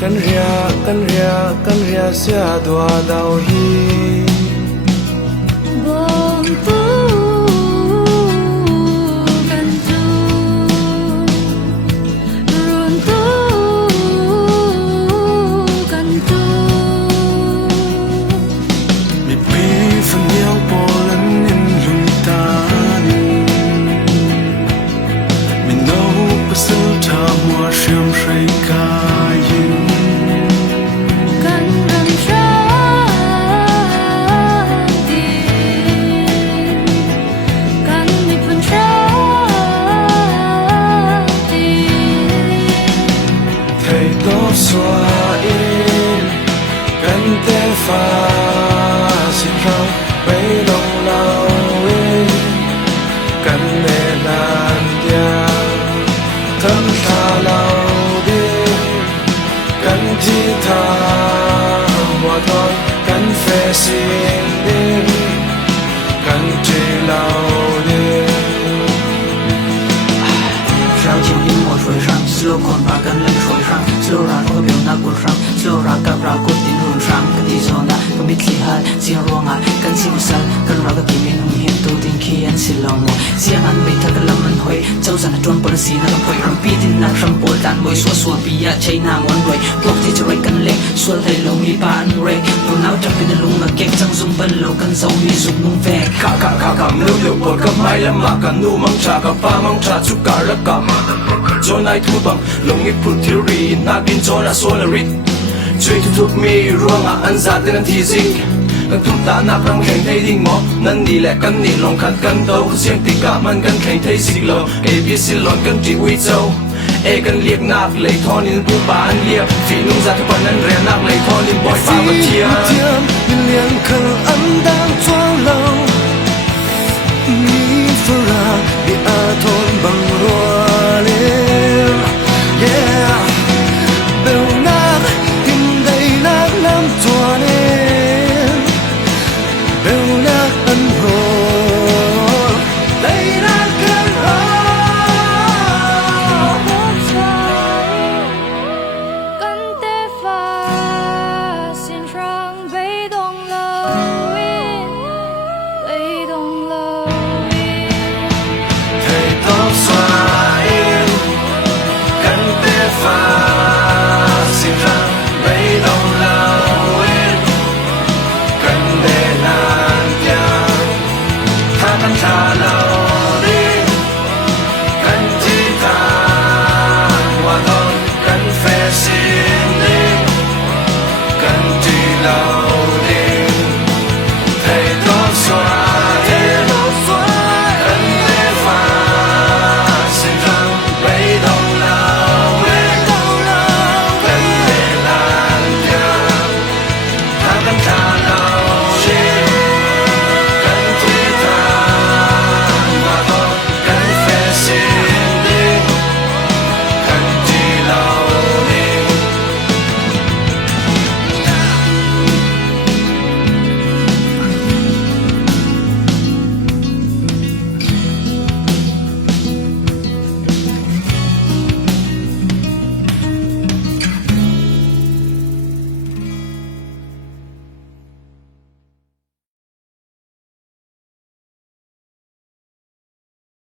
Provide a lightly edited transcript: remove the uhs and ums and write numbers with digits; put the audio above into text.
kan ria sia dua dau hi bom tu kan tu run tu kan tu mi pi phần yêu polen in lung tan mi no pasil ta mua shiam shrei ka yin kan ram sha ti kan mi pun sha ti thầy tốt xóa in kan te pha xin rau bay long lao in kan me lan dia thâm tha lao đi kan chi tha hoa thon kan phê xin đi kan chi lao đi 烧钱淹没水上，slow คนพากันเล่นสวยรัง slow รักก็เบี่ยวนักกุรัง slow รักกับรักกุดินรุ่งรังกันที่โซนก็มิดที่หัดเสียงร้องไห้กันสิมุสัลกันรักก็กินหุ่นเห็นตัวดิ้งขี้ยันสิลองมัวเสียงอันไม่ทักกันละมันหอยเจ้าสันจวนปนสีนักป่วยรำปีดินนักรำปวดดันมวยสัวปียะใช้น้ำวันรวยพวกที่จะไรกันเล็กส่วนไทยลงมีปานเรกตัวน้าวจับเป็นลุงมาเก็บจังซุ่มเป็นโลกันเศร้ามีสุกนุ่งแฝกข้านุ่งอยู่ปวดกับไม้ละมากันนูมังชากับป้ามังชาชุกการละกับจนนายทุบังลงอีพุทธิรีนักบินจนอาโซลาริดช่วยทุกมีร่วงอันซาเดนันทีซิงกันทุกตาหน้าพรังแข่งไทยดิ้งหมอนั่นนี่แหละกันนี่ลองขัดกันโตเสียงติกามันกันแข่งไทยสิโลเอพิสิลอนกันจีวิโจเอกันเรียกนักเลยทอนินผู้บานเรียกฝีนุ่งจัดวันนั้นเรียนนักเลยทอนินบอยฟ้ามาเทียมมีเลี้ยงขันอันดังทั่วโลกมีฝรั่งมีอาทรบังรัว